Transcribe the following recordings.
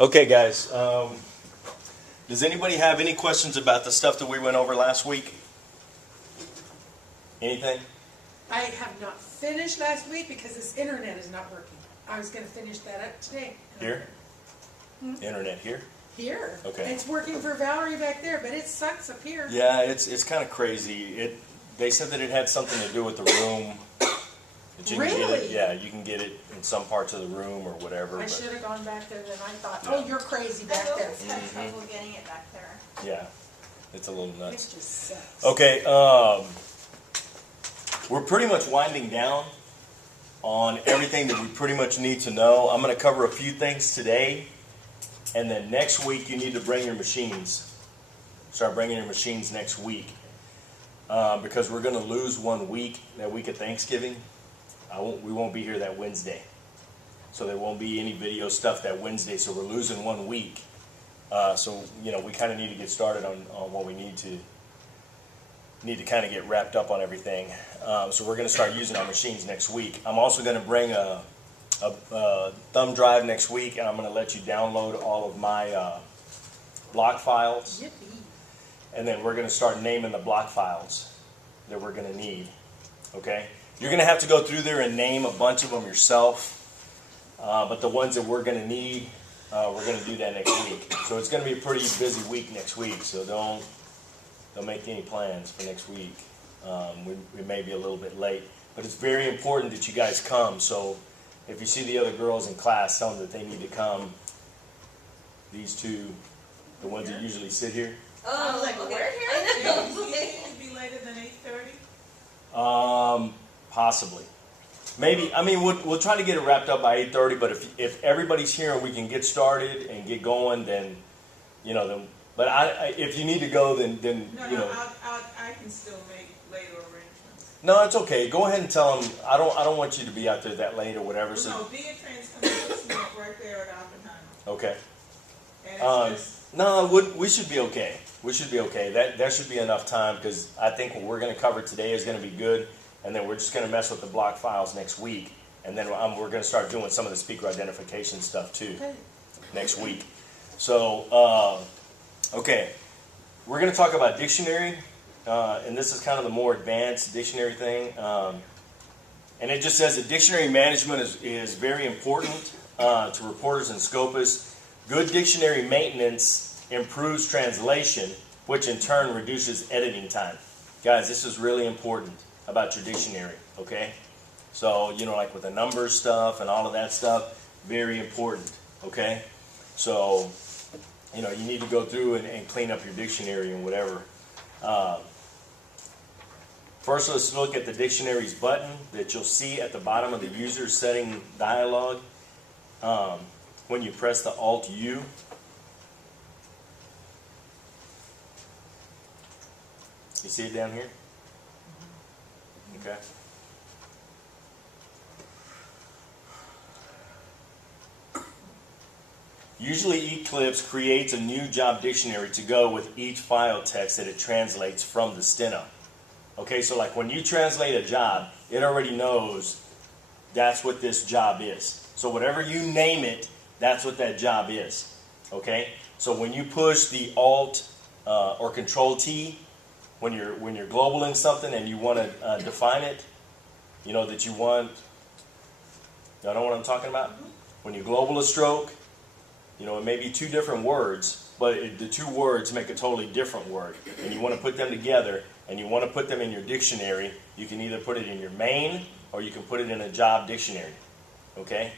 Okay, guys. Does anybody have any questions about the stuff that we went over last week? Anything? I have not finished last week because this internet is not working. I was going to finish that up today. Here? Internet here? Here. Okay. It's working for Valerie back there, but it sucks up here. Yeah, it's kind of crazy. They said that it had something to do with the room. That you can get Really? it, yeah, you can get it in some parts of the room or whatever. I should have gone back there, then I thought, Yeah. oh, you're crazy back there. I've had trouble getting it back there. Yeah, it's a little It nuts. just sucks. Okay, we're pretty much winding down on everything that we pretty much need to know. I'm going to cover a few things today, and then next week you need to bring your machines. Start bringing your machines next week, because we're going to lose 1 week, that week of Thanksgiving. We won't be here that Wednesday, so there won't be any video stuff that Wednesday. So we're losing 1 week. So we kind of need to get started on what we need to kind of get wrapped up on everything. So we're going to start using our machines next week. I'm also going to bring a thumb drive next week, and I'm going to let you download all of my block files. Yippee. And then we're going to start naming the block files that we're going to need. Okay? You're going to have to go through there and name a bunch of them yourself. But the ones that we're going to need, we're going to do that next week. So it's going to be a pretty busy week next week. So don't make any plans for next week. We may be a little bit late. But it's very important that you guys come. So if you see the other girls in class, tell them that they need to come. These two, the ones that usually sit here. Oh, I was like, okay. we're here? Do you think it would be later than 8:30? Possibly. Maybe. I mean, we'll try to get it wrapped up by 8:30. But if everybody's here and we can get started and get going, then then. But if you need to go, then No, I can still make later arrangements. No, it's okay. Go ahead and tell them. I don't want you to be out there that late or whatever. So No, Beatrice comes to me right there at Oppenheimer. okay. And it's just, No, we should be okay. We should be okay. That should be enough time, because I think what we're going to cover today is going to be good, and then we're just going to mess with the block files next week, and then we're going to start doing some of the speaker identification stuff too next week. So, okay, we're going to talk about dictionary, and this is kind of the more advanced dictionary thing, and it just says that dictionary management is very important to reporters and scopists. Good dictionary maintenance improves translation, which in turn reduces editing time. Guys, this is really important about your dictionary, okay? So, like with the numbers stuff and all of that stuff, very important, okay? So, you need to go through and clean up your dictionary and whatever. First, let's look at the dictionaries button that you'll see at the bottom of the user setting dialog. When you press the Alt-U, you see it down here? Okay. Usually Eclipse creates a new job dictionary to go with each file text that it translates from the steno. Okay, so like when you translate a job, it already knows that's what this job is. So whatever you name it, that's what that job is. Okay? So when you push the Alt or Control T, when you're globaling something and you want to define it, that you want, y'all know what I'm talking about? When you global a stroke, it may be two different words, but the two words make a totally different word. And you want to put them together, and you want to put them in your dictionary. You can either put it in your main, or you can put it in a job dictionary. Okay?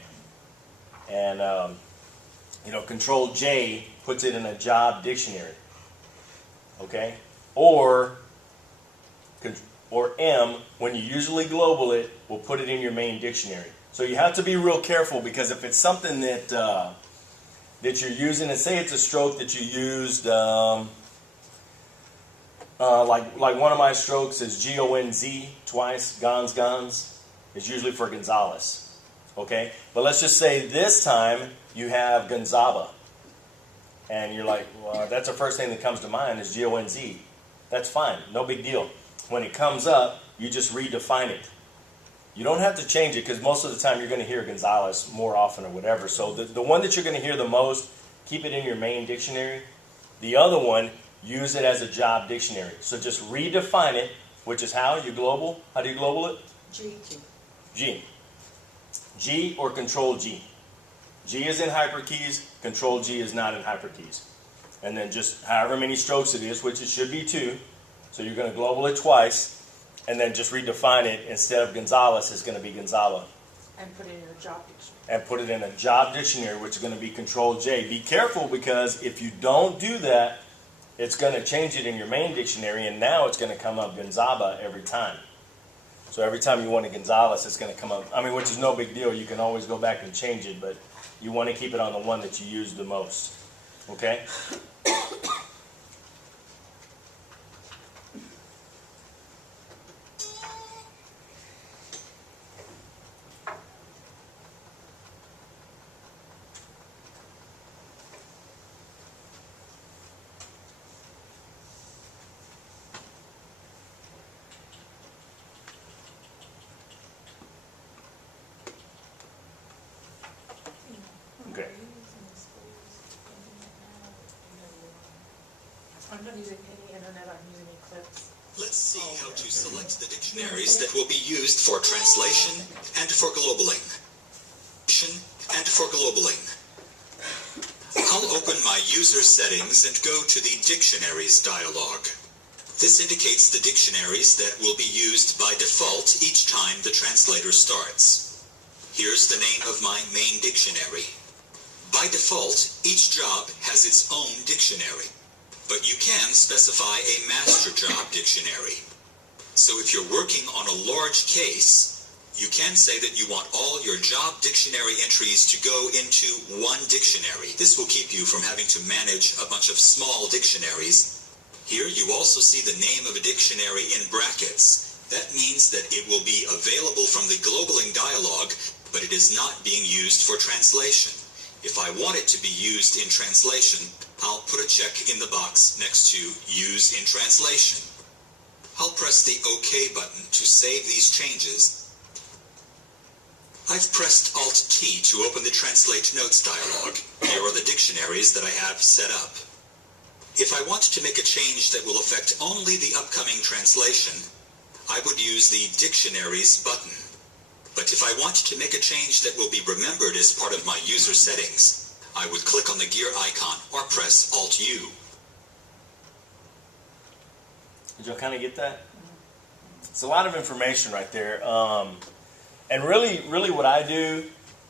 And, Control J puts it in a job dictionary. Okay? Or M, when you usually global it, will put it in your main dictionary. So you have to be real careful, because if it's something that you're using, and say it's a stroke that you used, like one of my strokes is G-O-N-Z twice, Gons, is usually for Gonzalez. Okay? But let's just say this time you have Gonzaba. And you're like, well, that's the first thing that comes to mind is G-O-N-Z. That's fine. No big deal. When it comes up, you just redefine it. You don't have to change it because most of the time you're going to hear Gonzalez more often or whatever. So the one that you're going to hear the most, keep it in your main dictionary. The other one, use it as a job dictionary. So just redefine it, which is how you global. How do you global it? G. G. G or Control G. G is in hyperkeys. Control G is not in hyperkeys. And then just however many strokes it is, which it should be 2. So you're going to global it twice. And then just redefine it. Instead of Gonzalez, it's going to be Gonzala. And put it in your job dictionary. And put it in a job dictionary, which is going to be Control J. Be careful because if you don't do that, it's going to change it in your main dictionary, and now it's going to come up Gonzaga every time. So every time you want a Gonzalez, it's going to come up. I mean, which is no big deal. You can always go back and change it, but you want to keep it on the one that you use the most. Okay? Okay. I'm not using any internet, I'm using Eclipse. Let's see how to select the dictionaries that will be used for translation and for globaling. I'll open my user settings and go to the Dictionaries dialog. This indicates the dictionaries that will be used by default each time the translator starts. Here's the name of my main dictionary. By default, each job has its own dictionary, but you can specify a master job dictionary. So if you're working on a large case, you can say that you want all your job dictionary entries to go into one dictionary. This will keep you from having to manage a bunch of small dictionaries. Here you also see the name of a dictionary in brackets. That means that it will be available from the globaling dialog, but it is not being used for translation. If I want it to be used in translation, I'll put a check in the box next to Use in Translation. I'll press the OK button to save these changes. I've pressed Alt-T to open the Translate Notes dialog. Here are the dictionaries that I have set up. If I want to make a change that will affect only the upcoming translation, I would use the Dictionaries button. But if I want to make a change that will be remembered as part of my user settings, I would click on the gear icon or press Alt-U. Did y'all kind of get that? It's a lot of information right there. And really what I do,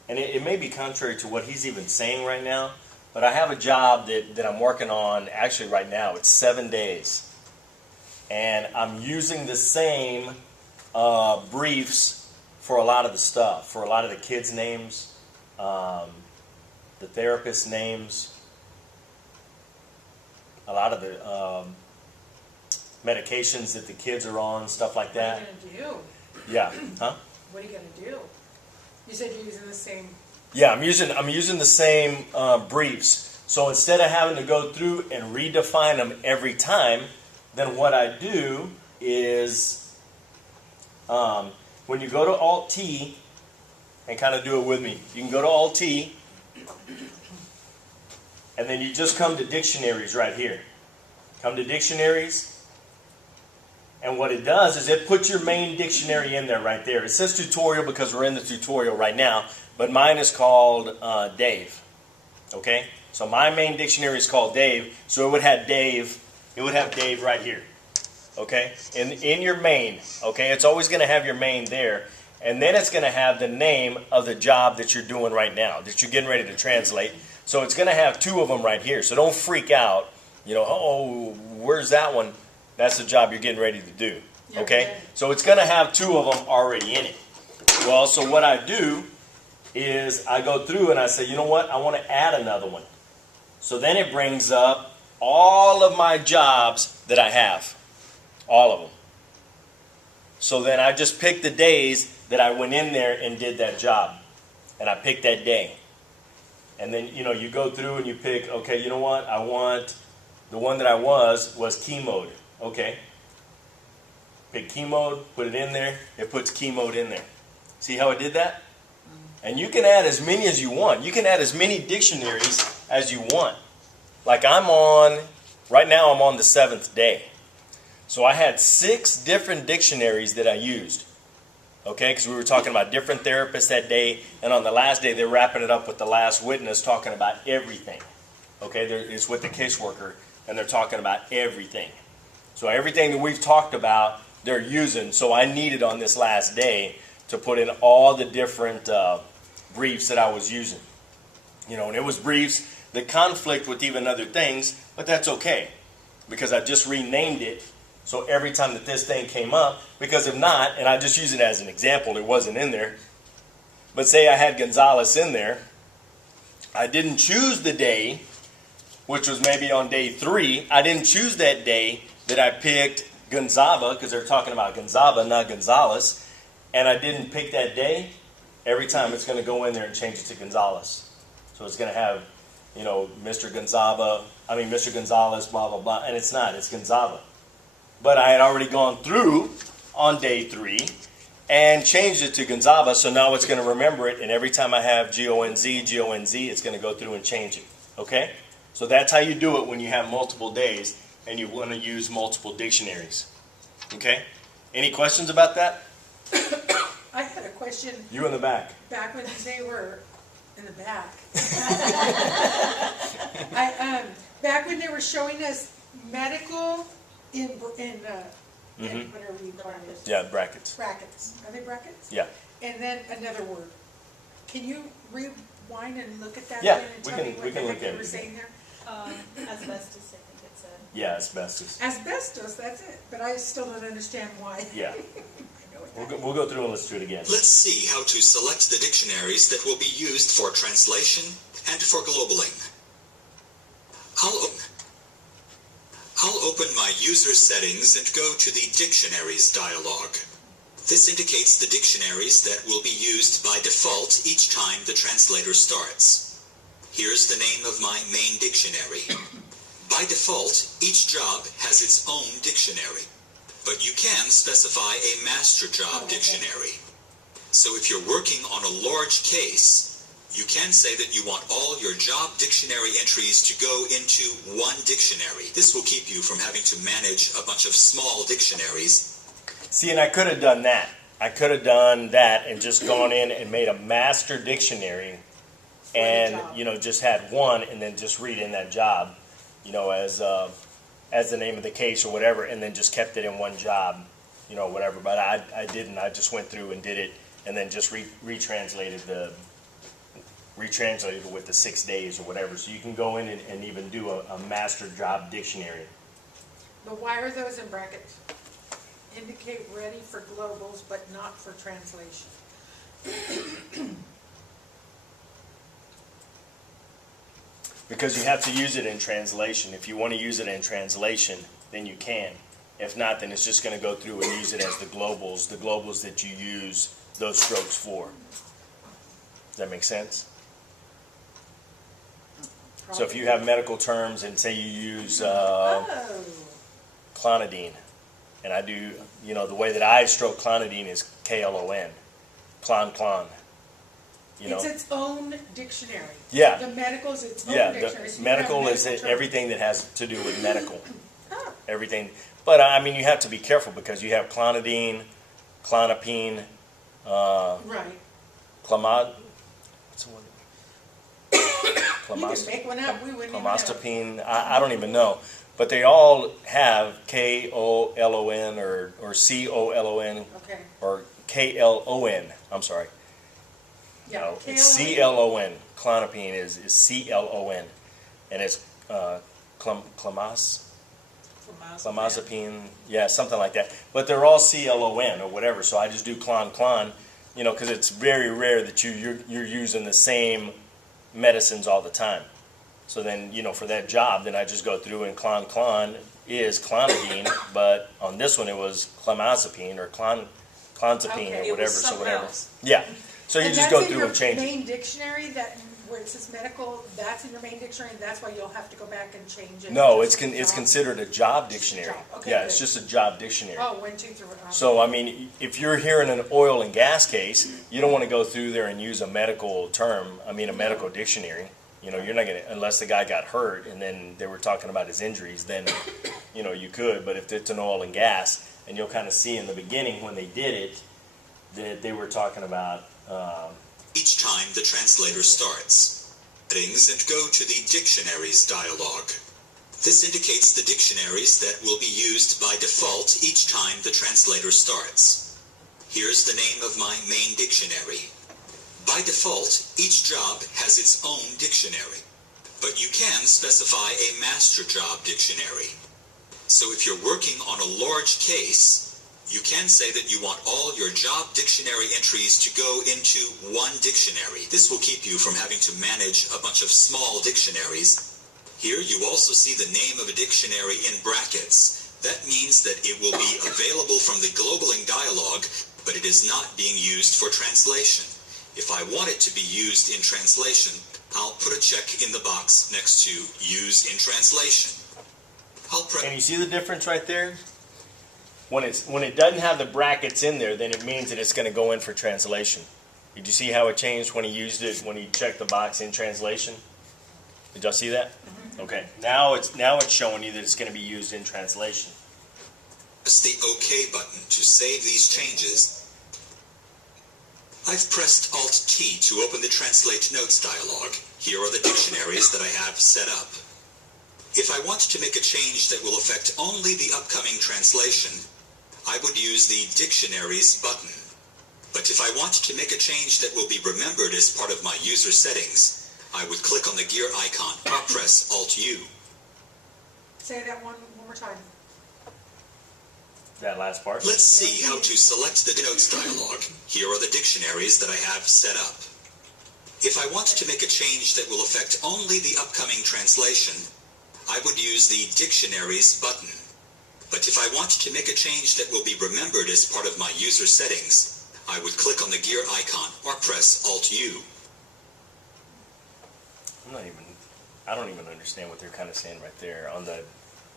and it may be contrary to what he's even saying right now, but I have a job that I'm working on actually right now. It's 7 days. And I'm using the same briefs for a lot of the stuff, for a lot of the kids' names, the therapist names, a lot of the medications that the kids are on, stuff like that. What are you going to do? Yeah, huh? What are you going to do? You said you're using the same... Yeah, I'm using the same briefs. So instead of having to go through and redefine them every time, then what I do is when you go to Alt-T, and kind of do it with me, you can go to Alt-T, and then you just come to Dictionaries right here. Come to Dictionaries, and what it does is it puts your main dictionary in there right there. It says tutorial because we're in the tutorial right now, but mine is called Dave. Okay? So my main dictionary is called Dave, so it would have Dave right here. Okay? In your main, okay? It's always going to have your main there, and then it's going to have the name of the job that you're doing right now, that you're getting ready to translate. So it's going to have 2 of them right here. So don't freak out. You know, oh, where's that one? That's the job you're getting ready to do. Okay? So it's going to have 2 of them already in it. Well, so what I do is I go through and I say, you know what? I want to add another one. So then it brings up all of my jobs that I have. All of them. So then I just pick the days that I went in there and did that job. And I pick that day. And then, you know, you go through and you pick, okay, you know what? I want, the one that I was key mode. Okay. Pick key mode, put it in there. It puts key mode in there. See how I did that? And you can add as many as you want. You can add as many dictionaries as you want. Like right now I'm on the 7th day. So I had 6 different dictionaries that I used. Okay, because we were talking about different therapists that day, and on the last day they're wrapping it up with the last witness talking about everything. Okay, it's with the caseworker, and they're talking about everything. So everything that we've talked about, they're using. So I needed on this last day to put in all the different briefs that I was using. And it was briefs that conflict with even other things, but that's okay, because I just renamed it. So every time that this thing came up, because if not, and I just use it as an example, it wasn't in there, but say I had Gonzalez in there, I didn't choose the day, which was maybe on day 3, I didn't choose that day that I picked Gonzaga, because they're talking about Gonzaga, not Gonzalez, and I didn't pick that day, every time it's going to go in there and change it to Gonzalez. So it's going to have, Mr. Gonzalez, blah, blah, blah, and it's not, it's Gonzaga. But I had already gone through on day 3 and changed it to Gonzaga, so now it's going to remember it, and every time I have G-O-N-Z, it's going to go through and change it. Okay? So that's how you do it when you have multiple days and you want to use multiple dictionaries. Okay? Any questions about that? I had a question You in the back. back when they were in the back. Back when they were showing us medical in whatever you call it. Yeah, brackets. Brackets. Are they brackets? Yeah. And then another word. Can you rewind and look at that Yeah, again and we tell can- me we what can the look heck you at it were again. saying there? Asbestos, I think it said. Yeah, asbestos. Asbestos, that's it. But I still don't understand why. Yeah. I know what We'll go through and let's do it again. Let's see how to select the dictionaries that will be used for translation and for globaling. I'll open my user settings and go to the Dictionaries dialog. This indicates the dictionaries that will be used by default each time the translator starts. Here's the name of my main dictionary. By default, each job has its own dictionary, but you can specify a master job dictionary. So if you're working on a large case, you can say that you want all your job dictionary entries to go into one dictionary. This will keep you from having to manage a bunch of small dictionaries. See, and I could have done that. I could have done that and just gone in and made a master dictionary and, just had one and then just read in that job, as the name of the case or whatever, and then just kept it in one job, whatever. But I didn't. I just went through and did it and then just retranslated it with the 6 days or whatever. So you can go in and even do a master job dictionary. But why are those in brackets? Indicate ready for globals, but not for translation. Because you have to use it in translation. If you want to use it in translation, then you can. If not, then it's just going to go through and use it as the globals that you use those strokes for. Does that make sense? So if you have medical terms and say you use clonidine, and I do, the way that I stroke clonidine is K-L-O-N, clon. It's its own dictionary. Yeah. The medical is its own dictionary. So The you have medical is terms. everything that has to do with medical. Oh. Everything. But, you have to be careful because you have clonidine, clonopine, Right. what's the one? You can make one up. We wouldn't even know. Clomastopine, I don't even know. But they all have K-O-L-O-N or C-O-L-O-N Okay. or K-L-O-N. I'm sorry. Yeah. No, it's KLO. C-L-O-N. Clonopine is C-L-O-N. And it's clomazepine, yeah, something like that. But they're all C-L-O-N or whatever, so I just do clon, because it's very rare that you're using the same medicines all the time. So then, for that job, then I just go through and clon is clonidine, but on this one it was clomazepine or clonazepine Okay. or It whatever. was So something whatever. else. Yeah. So you And just that's go in through your and change it. main dictionary, that where it says medical, that's in your main dictionary, and that's why you'll have to go back and change it? No, it's considered a job dictionary. Job, okay, Yeah, it's good. just a job dictionary. Oh, 1, 2, 3. So, I mean, if you're hearing an oil and gas case, you don't want to go through there and use a medical term, a medical dictionary. You know, you're not going to, unless the guy got hurt and then they were talking about his injuries, then, you know, you could. But if it's an oil and gas, and you'll kind of see in the beginning when they did it, that they were talking about, Each time the translator starts. Settings and go to the Dictionaries dialog. This indicates the dictionaries that will be used by default each time the translator starts. Here's the name of my main dictionary. By default, each job has its own dictionary, but you can specify a master job dictionary. So if you're working on a large case, you can say that you want all your job dictionary entries to go into one dictionary. This will keep you from having to manage a bunch of small dictionaries. Here you also see the name of a dictionary in brackets. That means that it will be available from the globaling dialog, but it is not being used for translation. If I want it to be used in translation, I'll put a check in the box next to Use in Translation. and you see the difference right there? When it doesn't have the brackets in there, then it means that it's going to go in for translation. Did you see how it changed when he used it, when he checked the box in translation? Did y'all see that? Okay. Now it's showing you that it's going to be used in translation. Press the OK button to save these changes. I've pressed Alt-T to open the Translate Notes dialog. Here are the dictionaries that I have set up. If I want to make a change that will affect only the upcoming translation, I would use the Dictionaries button. But if I want to make a change that will be remembered as part of my user settings, I would click on the gear icon or press Alt-U. Say that one more time. That last part? Let's see how to select the Notes dialog. Here are the dictionaries that I have set up. If I want to make a change that will affect only the upcoming translation, I would use the Dictionaries button. But if I want to make a change that will be remembered as part of my user settings, I would click on the gear icon or press Alt-U. I don't even understand what they're kind of saying right there on the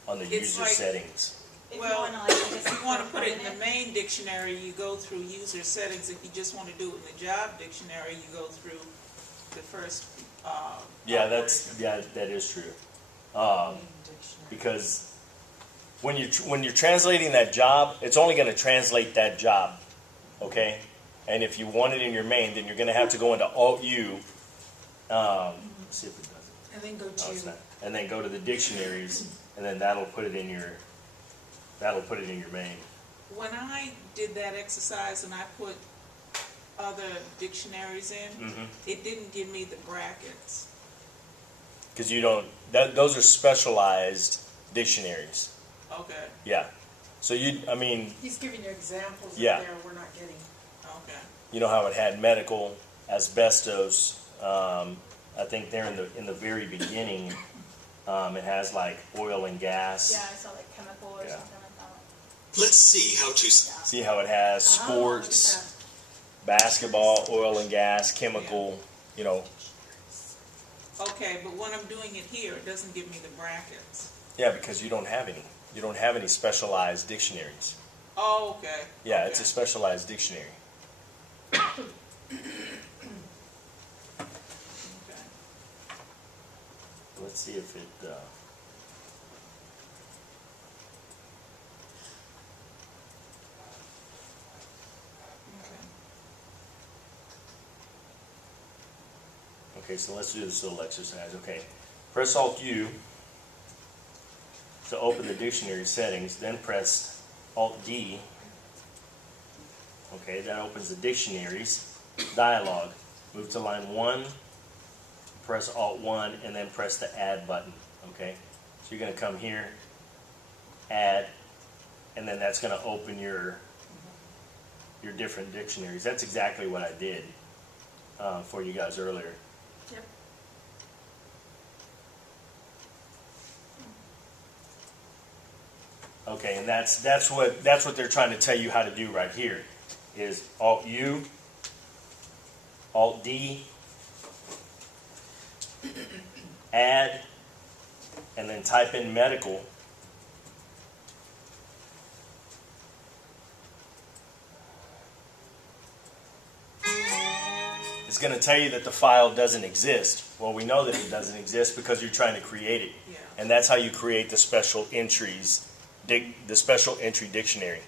It's user like- settings. If you Well, wanna, like, just if you want to put it in in the main dictionary, you go through user settings. If you just want to do it in the job dictionary, you go through the first. That is true. Because when you're translating that job, it's only going to translate that job, okay? And if you want it in your main, then you're going to have to go into Alt-U. See if it does it. And then go No, it's to, not. And then go to the dictionaries, and then that'll put it in your main. When I did that exercise and I put other dictionaries in, it didn't give me the brackets. Because those are specialized dictionaries. Okay, Yeah. So he's giving you examples of Yeah. there we're not getting. okay. you know how it had medical, asbestos. I think there in the very beginning, it has like oil and gas. Yeah, I saw like chemical or Yeah. something like that. Let's see how to... See how it has sports, Oh, basketball, oil and gas, chemical. You know, Okay, but when I'm doing it here, it doesn't give me the brackets. yeah, because you don't have any. You don't have any specialized dictionaries. Oh, okay. Yeah, okay. it's a specialized dictionary. Okay. Let's see if it. Okay, so let's do this little exercise. Okay, press Alt-U to open the dictionary settings, then press Alt-D. Okay, that opens the dictionaries dialog. Move to line 1, press Alt-1, and then press the Add button. Okay, so you're going to come here, Add, and then that's going to open your different dictionaries. That's exactly what I did for you guys earlier. Yep. Okay, and that's what they're trying to tell you how to do right here. Is Alt-U, Alt-D, add, and then type in medical. It's going to tell you that the file doesn't exist. Well, we know that it doesn't exist because you're trying to create it. Yeah. And that's how you create the special entries, the special entry dictionary.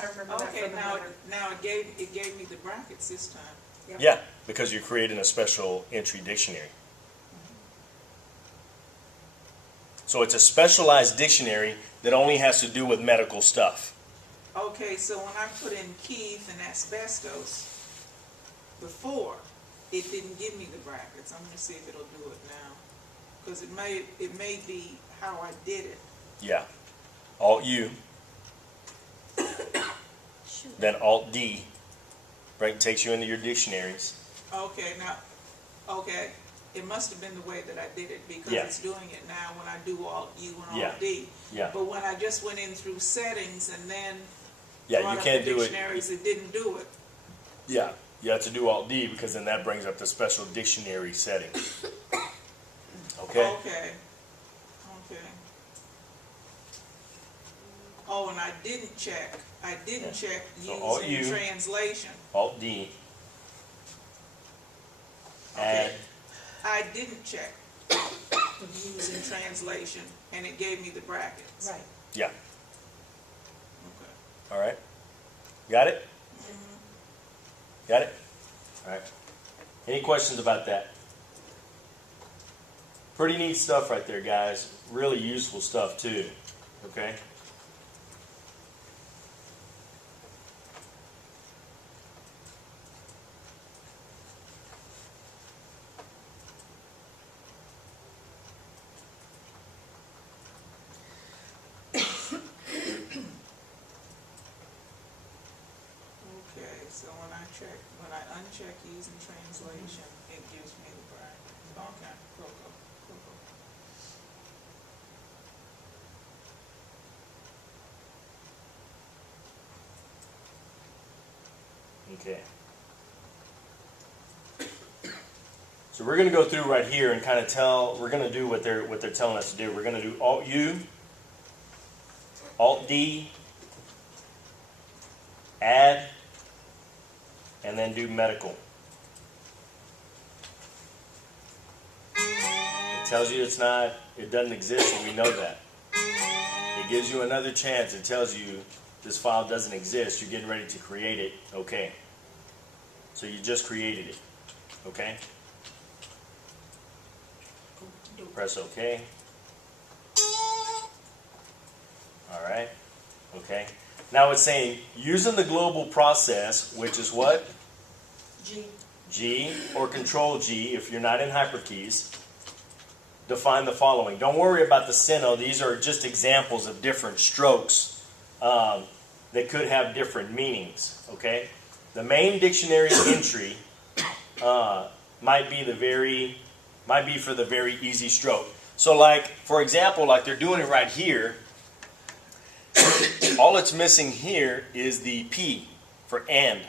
I remember that Okay, from the now, letter. now it gave me the brackets this time. Yep. Yeah, because you're creating a special entry dictionary. So it's a specialized dictionary that only has to do with medical stuff. Okay, so when I put in Keith and asbestos before, it didn't give me the brackets. I'm gonna see if it'll do it now. Because it may be how I did it. Yeah. Alt U, then Alt D, right, takes you into your dictionaries. Okay, now, okay, it must have been the way that I did it because Yeah. it's doing it now when I do Alt U and Yeah. Alt D. Yeah. But when I just went in through settings and then Yeah, brought you up can't the do it. dictionaries, it didn't do it. Yeah, you have to do Alt D because then that brings up the special dictionary setting. Okay? Okay. Oh, and I didn't check. I didn't check So Alt use in U. translation. Alt D. Okay. Add. I didn't check use in translation, and it gave me the brackets. Right. Yeah. Okay. All right. Got it? Got it? All right. Any questions about that? Pretty neat stuff right there, guys. Really useful stuff, too. Okay? Okay, so when I uncheck using translation, it gives me the brackets. Okay, cool. Okay. So we're going to go through right here and kind of we're going to do what they're telling us to do. We're going to do Alt U, Alt D, add, and then do medical. It tells you it doesn't exist, and we know that. It gives you another chance. It tells you this file doesn't exist. You're getting ready to create it. Okay. So you just created it. Okay? Press OK. All right. Okay. Now it's saying using the global process, which is what? G. G or Control G if you're not in hyperkeys. Define the following. Don't worry about the steno. These are just examples of different strokes that could have different meanings. Okay? The main dictionary entry might be for the very easy stroke. So, like for example, like they're doing it right here. All it's missing here is the P for and.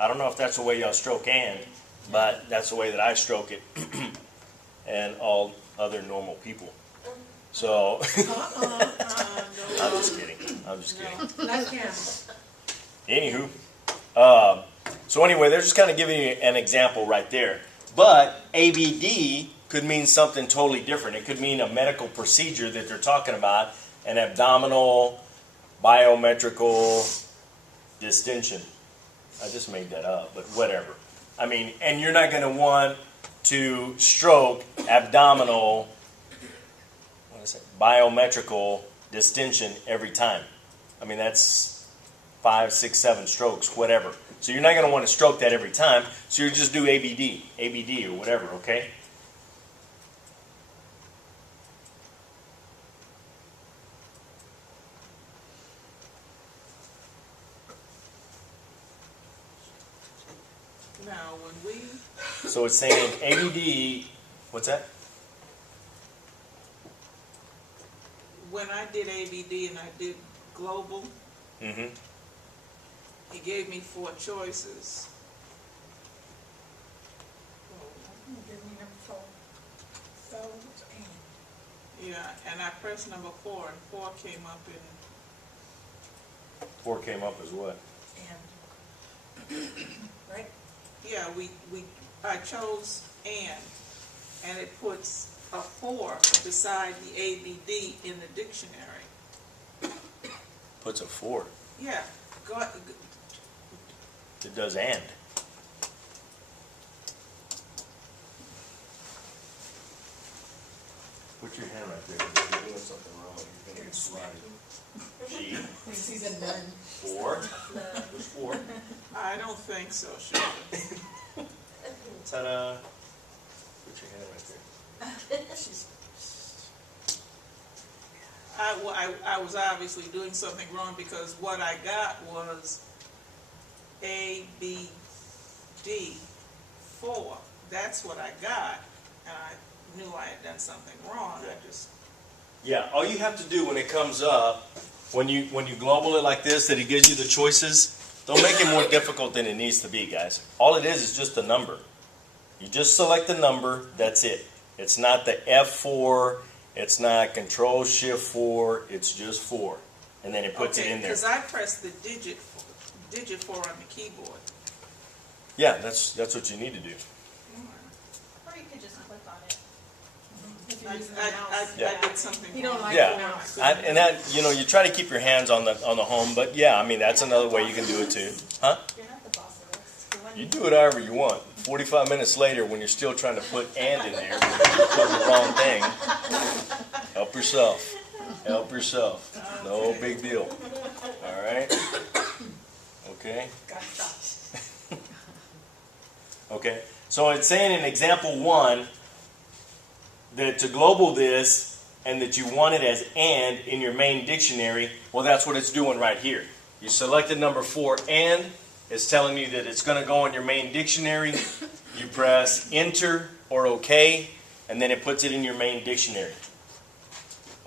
I don't know if that's the way y'all stroke and, but that's the way that I stroke it, and all other normal people. So, I'm just kidding. I'm just kidding. Left hand. Anywho, so anyway, they're just kind of giving you an example right there. But ABD could mean something totally different. It could mean a medical procedure that they're talking about, an abdominal biometrical distension. I just made that up, but whatever. I mean, and you're not going to want to stroke abdominal, biometrical distension every time. I mean, that's 5, 6, 7 strokes, whatever. So you're not going to want to stroke that every time. So you just do ABD or whatever, okay? Now, when we, So it's saying ABD, what's that? when I did ABD and I did global, Mm-hmm. it gave me 4 choices. Give me number 4. and I pressed number 4, and 4 came up in, 4 came up as what? And, right? yeah, I chose and it puts a 4 beside the ABD in the dictionary. Puts a 4. Yeah, It does and. Put your hand right there, because you're doing something wrong. You're gonna get swatted. G, He's a nun. 4. Who's 4? I don't think so, Shirley. Ta-da. Put your hand right there. I was obviously doing something wrong because what I got was A, B, D, 4. That's what I got, and I knew I had done something wrong. I just, Yeah, all you have to do when it comes up, when you global it like this, that it gives you the choices, don't make it more difficult than it needs to be, guys. All it is just a number. You just select the number, that's it. It's not the F4, it's not Control-Shift-4, it's just 4. And then it puts it in there. because I pressed the digit 4 on the keyboard. Yeah, that's what you need to do. Or you could just click on it. If you I use the mouse. did something You don't wrong. like Yeah. the mouse. And that, you try to keep your hands on the home, but yeah, I mean, that's another way you can do it too. Huh? You're not the boss of this. The one- You do it however you want. 45 minutes later, when you're still trying to put and in there, because you put the wrong thing, help yourself. Help yourself. No big deal. All right? Okay? Got stopped. Okay. So it's saying in example 1 that to global this and that you want it as and in your main dictionary, well, that's what it's doing right here. You selected number 4 and it's telling you that it's going to go in your main dictionary. You press enter or OK, and then it puts it in your main dictionary.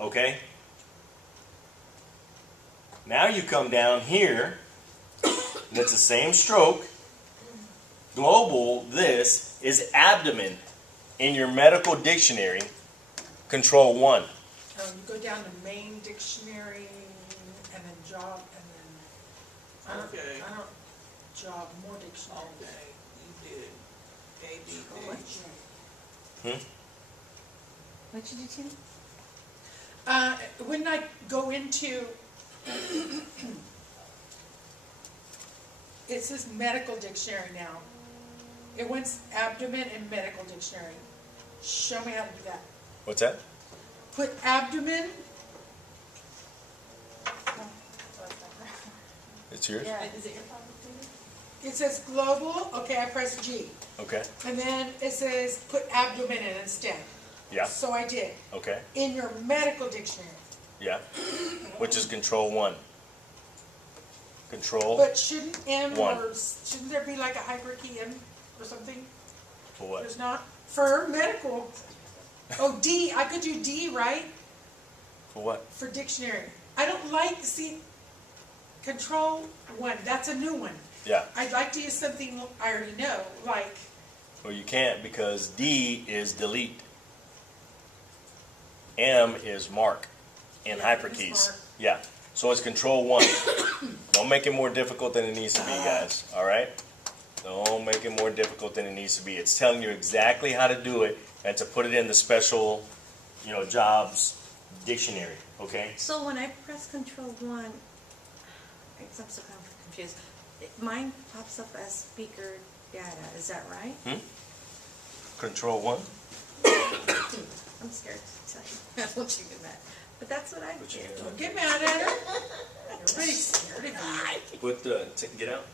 Okay? Now you come down here, and it's the same stroke. Global, this is abdomen in your medical dictionary, Control 1. You go down to main dictionary and then job and then, Okay. I don't, job, more dictionary. Okay, you did ABD. What did you do? When I go into, it says medical dictionary now. It wants abdomen and medical dictionary. Show me how to do that. What's that? Put abdomen, It's yours? Yeah. Is it your problem, David? it says global, okay, I press G. Okay. And then it says put abdomen in instead. Yeah. So I did. Okay. In your medical dictionary. Yeah. Which is Control 1. Control But shouldn't M One. or shouldn't there be like a hierarchy M or something? for what? There's not. For medical. Oh, D, I could do D, right? For what? For dictionary. I don't like, see, Control 1, that's a new one. Yeah. I'd like to use something I already know, like, Well, you can't because D is delete. M is mark in Yeah, hyperkeys. it's mark. Yeah. So it's Control 1. Don't make it more difficult than it needs to be, guys. All right? Don't make it more difficult than it needs to be. It's telling you exactly how to do it and to put it in the special, jobs dictionary. Okay? So when I press Control 1, I'm so confused. Mine pops up as speaker data. Is that right? Control 1. I'm scared to tell you. I don't you get mad. But that's what I Put your did. hand don't get mad at her. Everybody's scared of you. Put get out.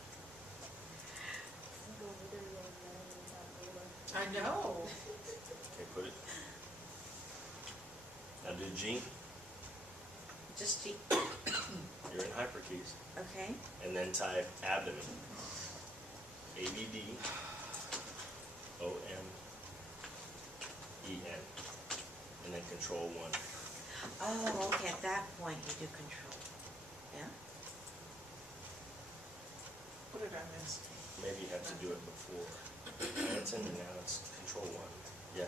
I know. Okay, put it. Now do G. Just G. You're in hyperkeys. Okay. And then type abdomen. ABD OMEN. And then Control 1. Oh, okay. At that point, you do Control. Yeah. What did I miss? Maybe you have to do it before. Now it's in, and now it's Control 1. Yeah.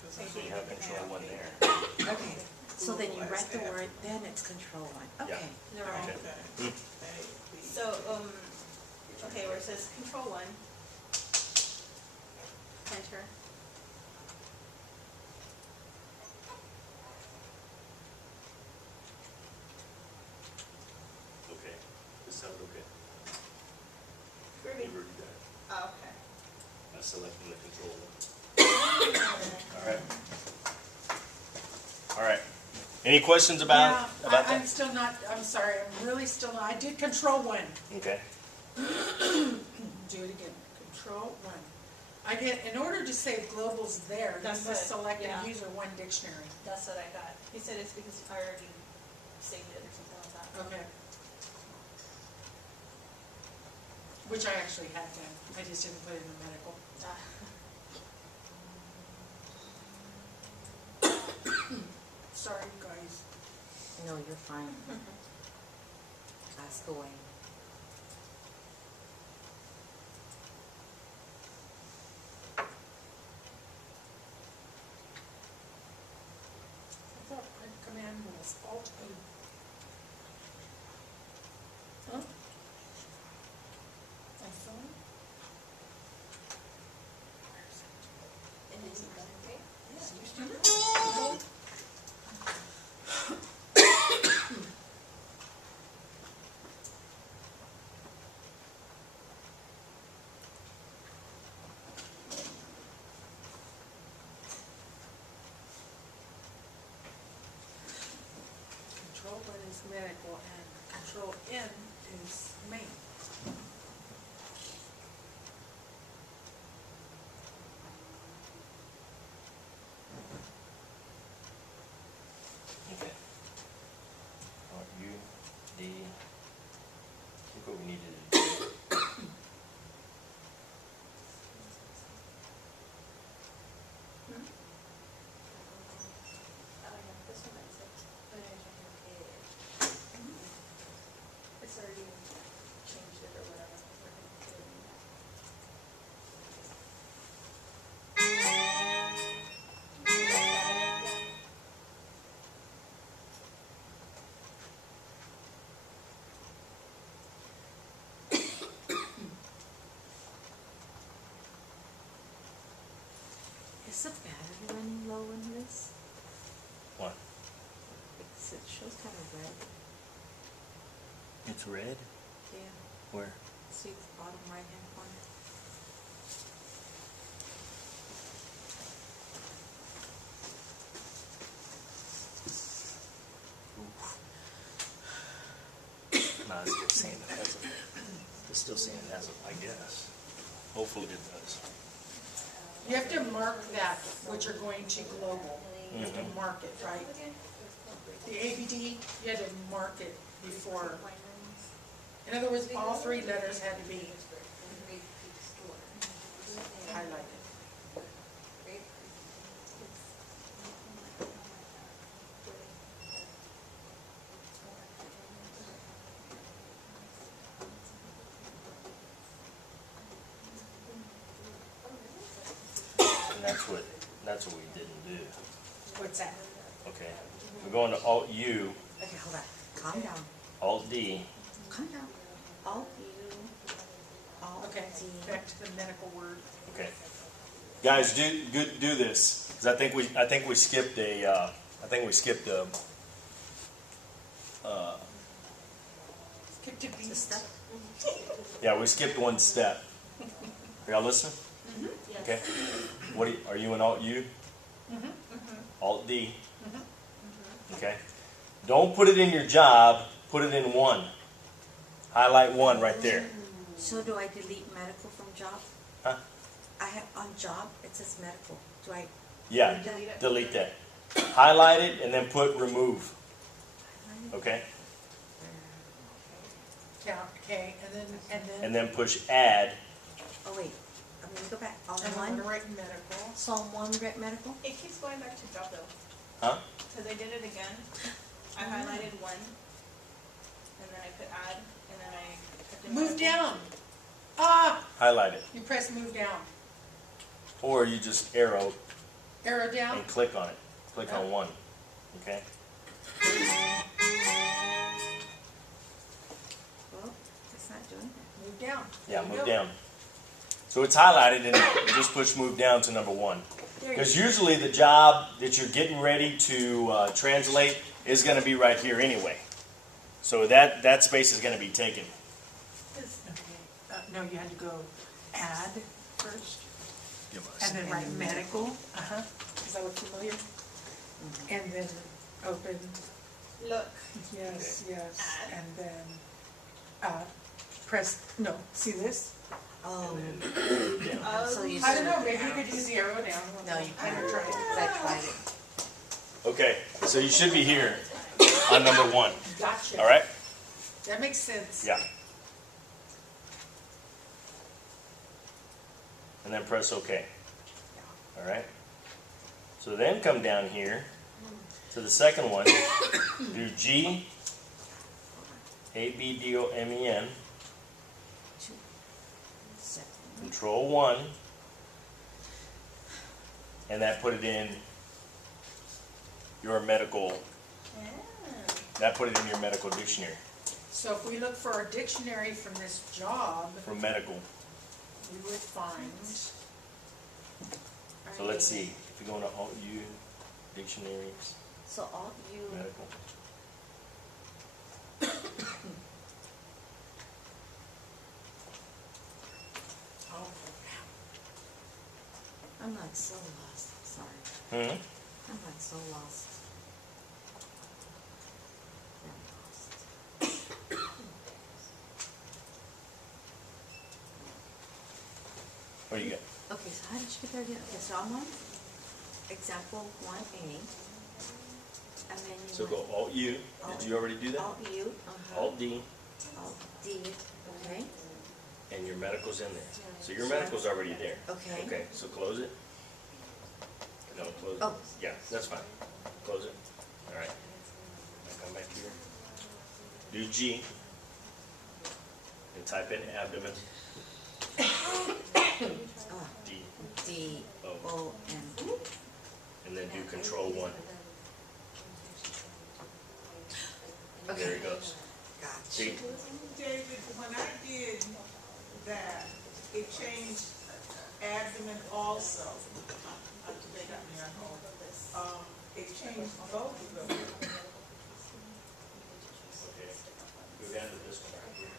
Because So you have Control 1 there. Okay. So then you as write the F. word, then it's control one, Yeah. okay. No, Okay. Okay. Mm. A, B. so, okay, where it says control one, enter. Okay, this sounds okay. Groovy. You already got it. Oh, okay. I'm selecting the control one. All right. All right. Any questions about Yeah, I'm that? still not, I'm sorry, I'm really still not, I did control one. Okay. Do it again, control one. I get, in order to save globals there, you That's must it, select yeah. a user one dictionary. That's what I got. He said it's because I already saved it or something like that. Okay. Which I actually had done, I just didn't put it in the medical. Ah. Sorry, guys. No, you're fine. Ask away. I thought my command was Alt O. Huh? My phone? And then you got it, okay? Control one is medical and control N is main. Okay. U, D. I think what we needed to do. Oh, yeah, this one is it. Oh, yeah, okay. It's already changed it or whatever. We're gonna put it in there. Is the battery running low in this? What? Because it shows kind of red. It's red? Yeah. Where? See the bottom right hand corner? No, it's still saying it has a, it's still saying it has a, I guess. Hopefully it does. You have to mark that, what you're going to global. You have to mark it, right? The ABD, you had to mark it before. In other words, all three letters had to be highlighted. And that's what we didn't do. What's that? Okay. We're going to Alt U, Okay, hold on. Calm down. Alt D. Calm down. Alt U. Alt Okay, D. back to the medical word. Okay. Guys, do this, because I think we skipped a, Skip to B. The step. yeah, we skipped one step. Are y'all listening? Yes. Okay. Are you in Alt U? Alt D. Okay. Don't put it in your job, put it in one. Highlight one right there. So do I delete medical from job? Huh? I have, on job, it says medical. Do I? Yeah, Delete it. delete that. Highlight it and then put remove. highlight it? Okay? Count, okay, And then push add. Oh, wait. I'm gonna go back. On and I'm one. gonna write medical. So on one, write medical? It keeps going back to job though, Huh? because I did it again. I highlighted one, and then I put add, and then I kept it. Move down. Ah, Highlight it. you press move down. Or you just arrow Arrow down. and click on it. Click on one. Okay? not doing it. Move down. Yeah, There you move go. down. So it's highlighted and just push move down to number 1. There you Because go. usually the job that you're getting ready to translate is going to be right here anyway. So that space is going to be taken. No, you had to go add first, and then write medical. Does that look familiar? And then open, Look. yes, yes, Add. and then, press, no, see this? Oh, Yeah. so you I don't said, know, maybe you could use the arrow down. no, you I can't, never tried it. 'cause I tried it. Okay, so you should be here on number 1. Gotcha. All right? That makes sense. Yeah. And then press OK. All right? So then come down here to the second one. Do G, VID00001, Control 1, and that put it in your medical, that put it in your medical dictionary So if we look for a dictionary from this job, for medical. we would find, So let's see, if you go into Alt U, dictionaries, So all you, medical. oh, I'm not so lost, sorry. Hmm? I'm not so lost. I'm lost. What do you got? Okay, so how did you get there again? Okay, so I'm on example 1A, and then you So go went Alt U, did you already do that? Alt U, Alt D, Alt D, okay, and your medical's in there. So your medical's already there. okay. Okay, so close it. No, close it. Oh. Yeah, that's fine. Close it. All right. Now come back here. Do G. And type in abdomen. Oh, D. D, O, N. And then do Control 1. Okay. There it goes. Gotcha. See? David, when I did that, it changed abdomen also. They got me on hold. It changed both of them. Okay. Go down to this one right here.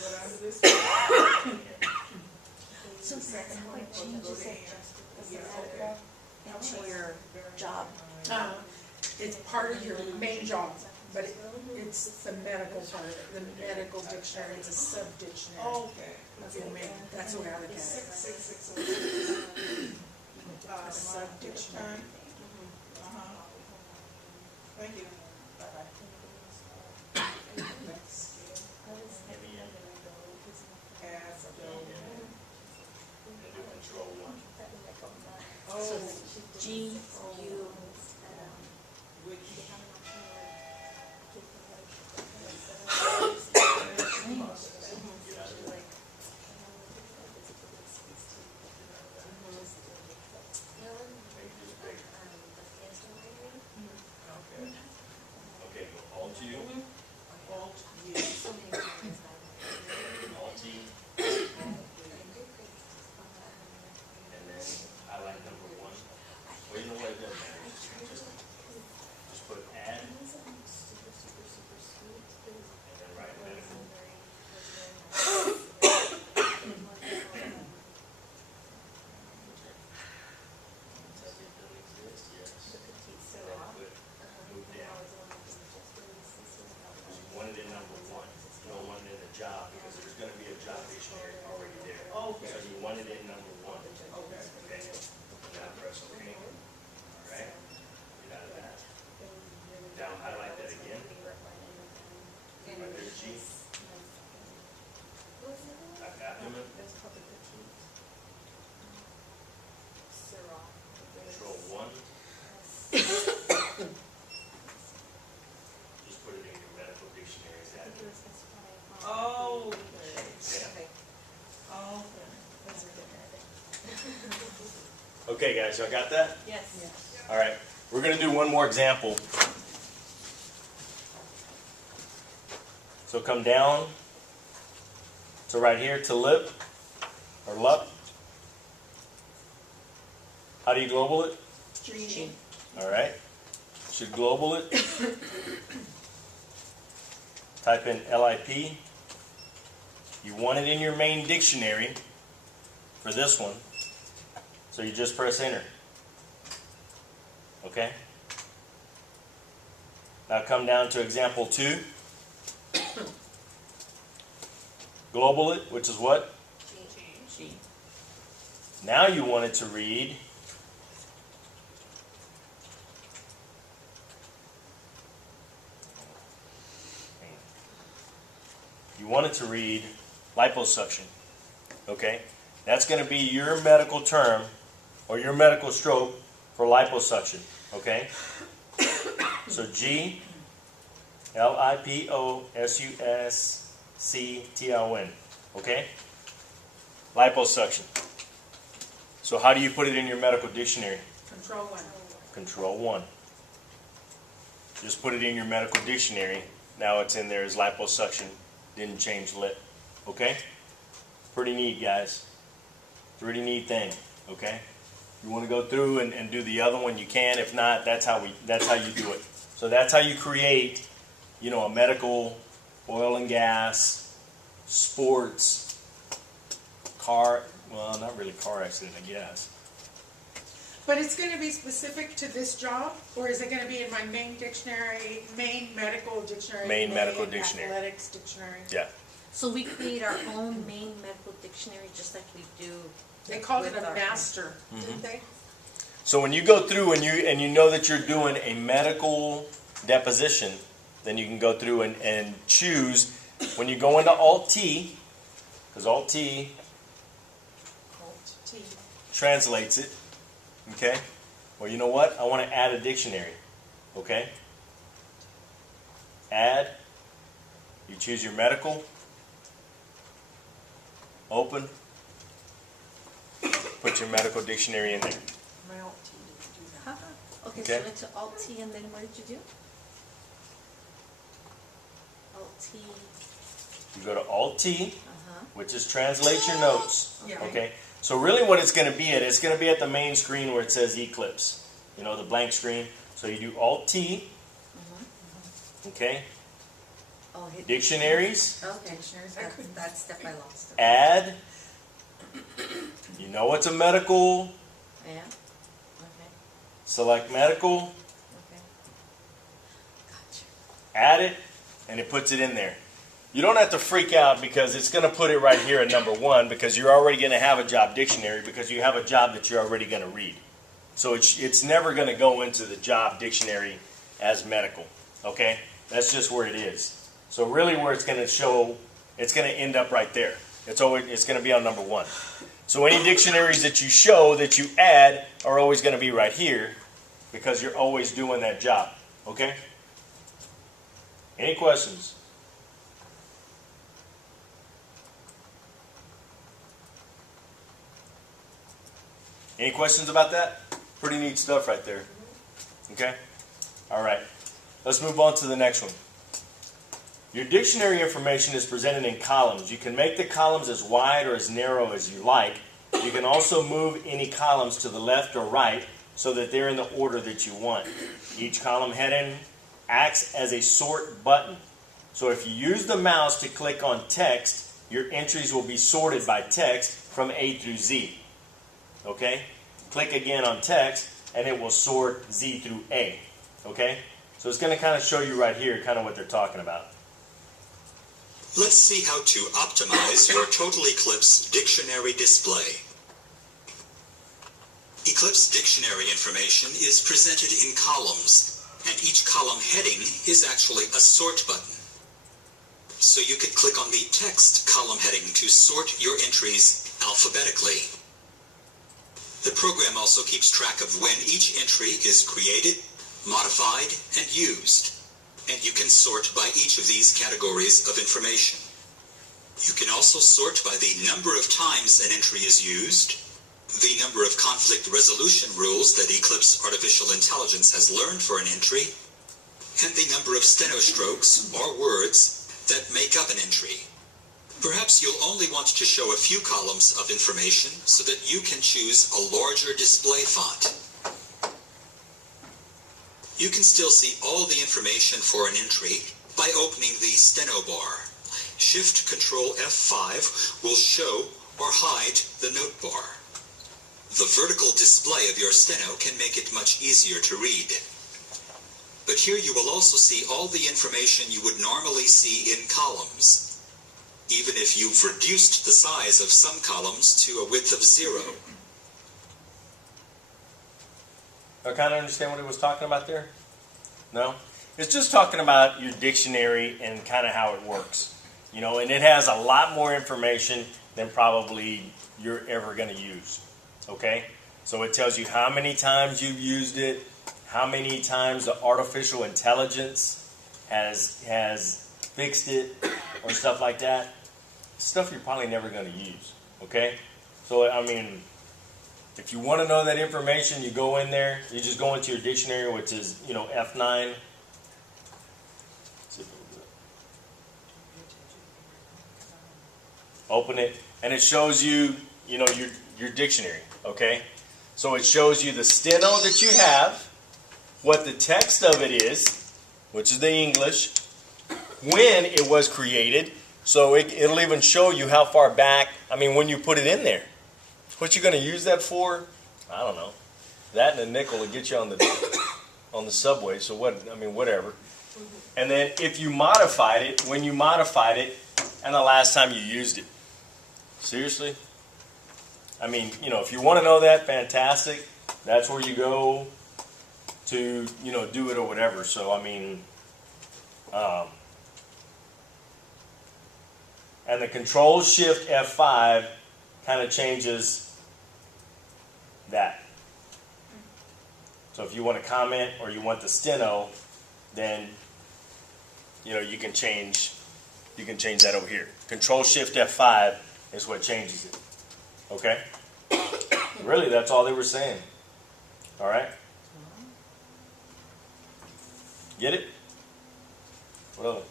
But under this one, So that's how it changes it into your job. it's part of your main job, but it's the medical part of it, the medical dictionary, it's a sub-dictionary okay. of your main, that's the way I look at it. 6661. A sub-dictionary. Thank you. And do Control 1. So Oh, G, U, which, Okay, go Alt U, Alt U. Alt T, and then highlight number 1. Well, you know what, it doesn't matter. Just put add, and then write medical. Does it still exist? Yes. And then put move down. You want it in number 1. You don't want it in the job because there's going to be a job dictionary already there. Okay. So you want it in number 1. Okay. Okay. Now press OK. All right. Get out of that. Now highlight that again. Right there, G. Type abdomen. Control 1. Just put it in your medical dictionary as abdomen. Oh, Yeah. okay. Okay, guys, y'all got that? Yes. All right. We're going to do one more example. So come down to right here to lip or lup. How do you global it? G. All right. Should global it. Type in LIP. You want it in your main dictionary for this one. So you just press enter. Okay? Now come down to example 2. Global it, which is what? G. Now you want it to read liposuction. Okay? That's going to be your medical term or your medical stroke for liposuction. Okay? So G, LIPOSUSCTION. Okay? Liposuction. So how do you put it in your medical dictionary? Control 1. Control 1. Just put it in your medical dictionary. Now it's in there as liposuction. Didn't change lip. Okay? Pretty neat, guys. Pretty neat thing. Okay? You want to go through and do the other one, you can. If not, that's how you do it. So that's how you create, a medical, oil and gas, sports, car, well, not really car accident, I guess. But it's going to be specific to this job, or is it going to be in my main dictionary, main medical dictionary? Main medical dictionary. Athletics dictionary. Yeah. So we create our own main medical dictionary just like we do. They called it with a our- master, didn't they? So when you go through and you know that you're doing a medical deposition, then you can go through and choose. When you go into Alt-T, because Alt-T Alt-T. translates it, okay? Well, you know what? I want to add a dictionary, okay? Add. You choose your medical. Open. Put your medical dictionary in there. My Alt-T didn't do that. Okay, Okay. so went to Alt-T and then what did you do? Alt-T, You go to Alt-T, which is translate your notes. Yeah. Okay? So really what it's going to be it's going to be at the main screen where it says Eclipse. The blank screen. So you do Alt-T. Okay? oh, hit. Dictionaries. Okay, Dictionaries, I that, couldn't- that step I lost. Add. You know it's a medical. Yeah, okay, Select medical. okay. Gotcha. Add it. And it puts it in there. You don't have to freak out because it's going to put it right here at number 1 because you're already going to have a job dictionary because you have a job that you're already going to read. So it's never going to go into the job dictionary as medical. Okay? That's just where it is. So really where it's going to show, it's going to end up right there. It's going to be on number 1. So any dictionaries that you show, that you add, are always going to be right here because you're always doing that job. Okay? Any questions? Any questions about that? Pretty neat stuff right there. Okay? All right. Let's move on to the next one. Your dictionary information is presented in columns. You can make the columns as wide or as narrow as you like. You can also move any columns to the left or right so that they're in the order that you want. Each column heading acts as a sort button. So if you use the mouse to click on text, your entries will be sorted by text from A through Z. Okay? Click again on text and it will sort Z through A. Okay? So it's going to kind of show you right here kind of what they're talking about. Let's see how to optimize your Total Eclipse dictionary display. Eclipse dictionary information is presented in columns, and each column heading is actually a sort button. So you could click on the text column heading to sort your entries alphabetically. The program also keeps track of when each entry is created, modified, and used. And you can sort by each of these categories of information. You can also sort by the number of times an entry is used, the number of conflict resolution rules that Eclipse Artificial Intelligence has learned for an entry, and the number of stenostrokes or words that make up an entry. Perhaps you'll only want to show a few columns of information so that you can choose a larger display font. You can still see all the information for an entry by opening the steno bar. Shift-Control F5 will show or hide the note bar. The vertical display of your steno can make it much easier to read. But here you will also see all the information you would normally see in columns, even if you've reduced the size of some columns to a width of 0. I kind of understand what he was talking about there? No? It's just talking about your dictionary and kind of how it works. You know, and it has a lot more information than probably you're ever going to use. Okay? So it tells you how many times you've used it, how many times the artificial intelligence has fixed it, or stuff like that. Stuff you're probably never going to use. Okay? So, I mean, if you want to know that information, you go in there, you just go into your dictionary, which is, you know, F9. Open it, and it shows you, you know, your dictionary, okay? So it shows you the steno that you have, what the text of it is, which is the English, when it was created, so it'll even show you how far back, I mean, when you put it in there. What you going to use that for? I don't know. That and a nickel will get you on the subway, so what, I mean, whatever. And then if you modified it, when you modified it, and the last time you used it. Seriously? I mean, you know, if you want to know that, fantastic. That's where you go to, you know, do it or whatever. So, I mean, and the Control-Shift F5 kind of changes that. So if you want to comment or you want the steno, then, you know, you can change that over here. Control-Shift F5 is what changes it. Okay? Really, that's all they were saying. All right? Get it? What other?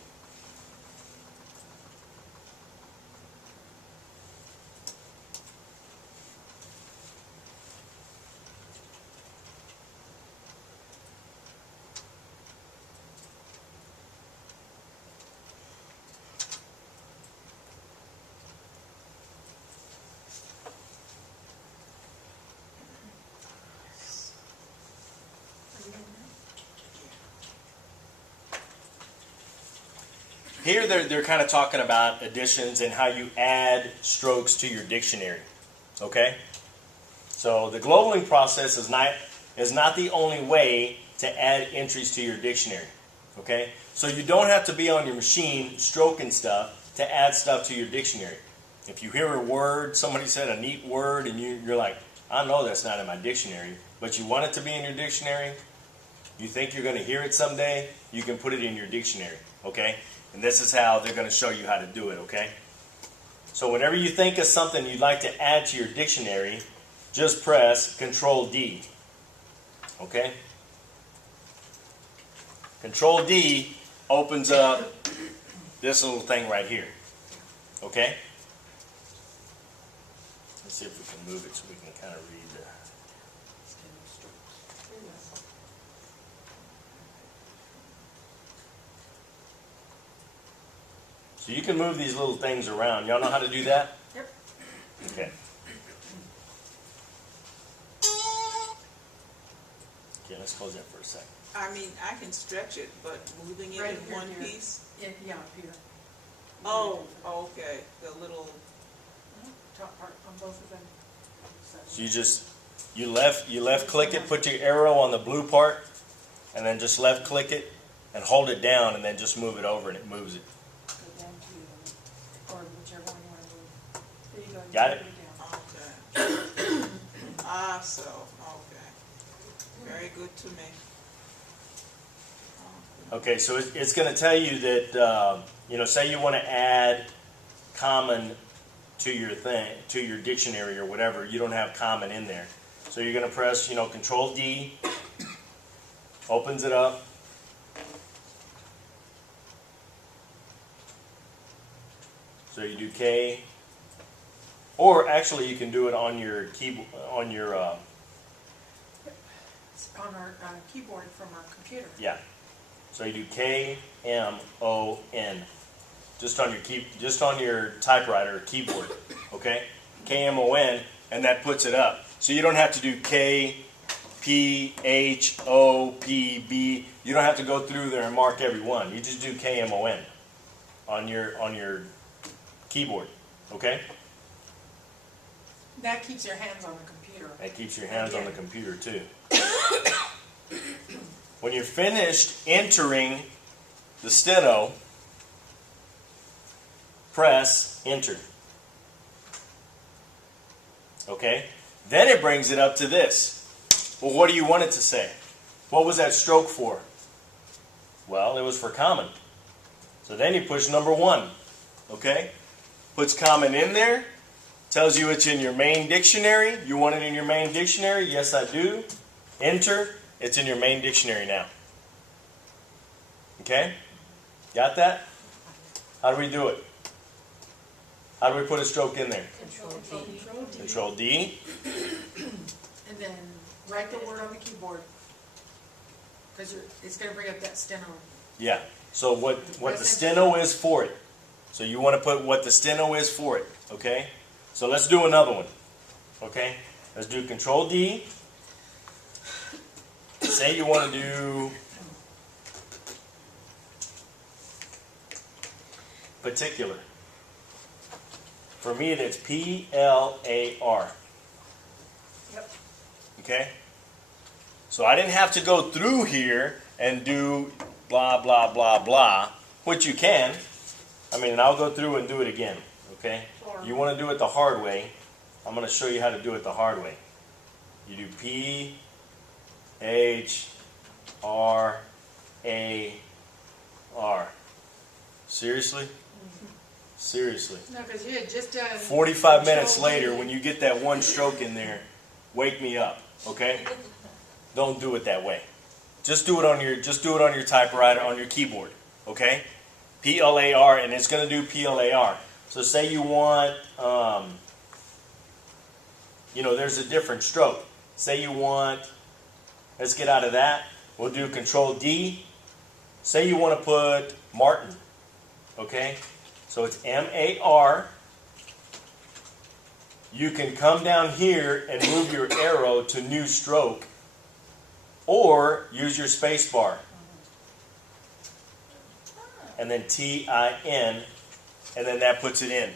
Here they're kind of talking about additions and how you add strokes to your dictionary. Okay? So the globaling process is not the only way to add entries to your dictionary. Okay? So you don't have to be on your machine stroking stuff to add stuff to your dictionary. If you hear a word, somebody said a neat word, and you're like, I know that's not in my dictionary, but you want it to be in your dictionary, you think you're going to hear it someday, you can put it in your dictionary. Okay? And this is how they're going to show you how to do it, okay? So whenever you think of something you'd like to add to your dictionary, just press Control-D, okay? Control-D opens up this little thing right here, okay? Let's see if we can move it so we can kind of read the... So you can move these little things around. Y'all know how to do that? Yep. Okay. Okay, let's close that for a second. I mean, I can stretch it, but moving it Right in here, one here. piece? Yeah, here. Oh, okay, the little, Top part on both of them. So you left click it, put your arrow on the blue part, and then just left click it and hold it down and then just move it over and it moves it. Go down to, or whichever one you want to move. There you go. You Got it? put down. okay. So, okay. Very good to me. Okay, so it's going to tell you that, you know, say you want to add common to your thing, to your dictionary or whatever, you don't have common in there. So you're going to press, you know, Control-D, opens it up. So you do K, or actually you can do it on your keyboard, on your, On our keyboard from our computer. yeah. So you do KMON, just on your just on your typewriter or keyboard, okay? KMON, and that puts it up. So you don't have to do KPHOPB. You don't have to go through there and mark every one. You just do KMON on your keyboard, okay? That keeps your hands on the computer. That keeps your hands on the computer too. When you're finished entering the steno, press enter. Okay? Then it brings it up to this. Well, what do you want it to say? What was that stroke for? Well, it was for common. So then you push number 1. Okay? Puts common in there. Tells you it's in your main dictionary. You want it in your main dictionary? Yes, I do. Enter. It's in your main dictionary now. Okay? Got that? How do we do it? How do we put a stroke in there? Control D. And then write the word on the keyboard. Because it's going to bring up that steno. Yeah. So what the steno is for it. So you want to put what the steno is for it. Okay? So let's do another one. Okay? Let's do Control D. Say you want to do particular. For me, that's PLAR. Yep. Okay? So I didn't have to go through here and do blah, blah, blah, blah, which you can. I mean, I'll go through and do it again. Okay? You want to do it the hard way. I'm going to show you how to do it the hard way. You do PHRAR. Seriously? Seriously. No, because you had just done 45 minutes Control D. later, when you get that one stroke in there, wake me up, okay? Don't do it that way. Just do it on your typewriter, on your keyboard, okay? PLAR, and it's going to do PLAR. So say you want, there's a different stroke. Say you want, let's get out of that. We'll do Control D. Say you want to put Martin, okay? So it's MAR. You can come down here and move your arrow to new stroke, or use your space bar. And then TIN, and then that puts it in.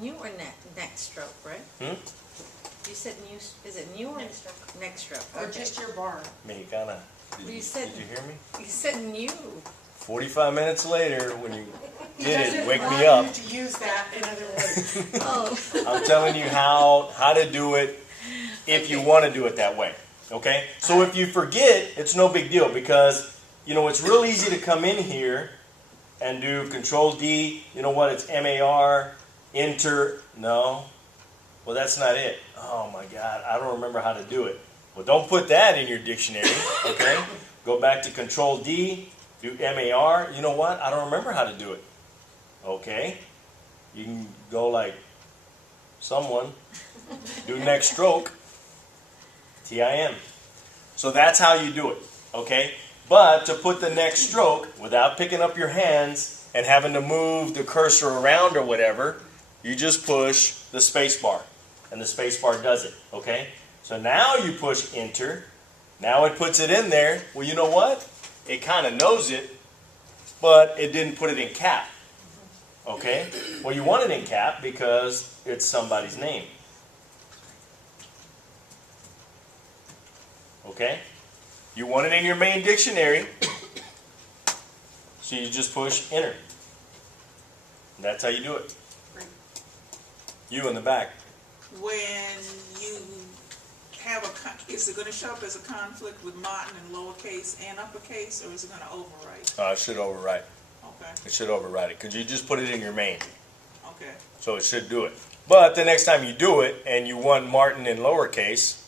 New or next stroke, right? You said new, is it new or next stroke? Or Okay. just your bar. Mexicana. You Did said- you hear me? You said new. 45 minutes later, when you He did it, doesn't wake want me up. you to use that, in other words. Oh. I'm telling you how to do it if you want to do it that way. Okay? So if you forget, it's no big deal, because it's real easy to come in here and do Control D. You know what? It's MAR, enter. No. Well, that's not it. Oh my God, I don't remember how to do it. Well, don't put that in your dictionary. Okay? Go back to Control D, do MAR. You know what? I don't remember how to do it. Okay? You can go like someone. Do next stroke. TIN. So that's how you do it. Okay? But to put the next stroke without picking up your hands and having to move the cursor around or whatever, you just push the space bar. And the space bar does it. Okay? So now you push enter. Now it puts it in there. Well, you know what? It kind of knows it, but it didn't put it in cap. Okay? Well, you want it in cap because it's somebody's name. Okay? You want it in your main dictionary, so you just push enter. And that's how you do it. You in the back. When you have is it going to show up as a conflict with Martin in lowercase and uppercase, or is it going to overwrite? It should overwrite. Okay, It should overwrite it because you just put it in your main. okay. So it should do it. But the next time you do it and you want Martin in lowercase,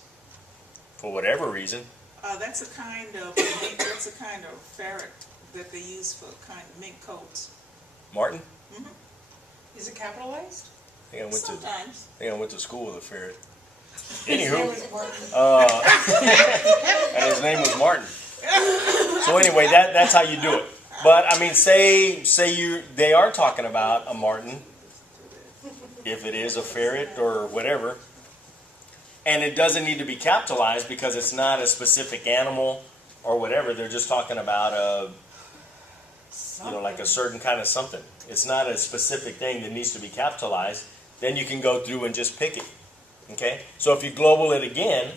for whatever reason, That's a kind of ferret that they use for kind of mink coats. Martin? Is it capitalized? Sometimes. I think I went to school with a ferret. His name Anywho, was Martin. and his name was Martin. So anyway, that's how you do it. But I mean, say they are talking about a marten, if it is a ferret or whatever, and it doesn't need to be capitalized because it's not a specific animal or whatever. They're just talking about like a certain kind of something. It's not a specific thing that needs to be capitalized. Then you can go through and just pick it. Okay. So if you global it again,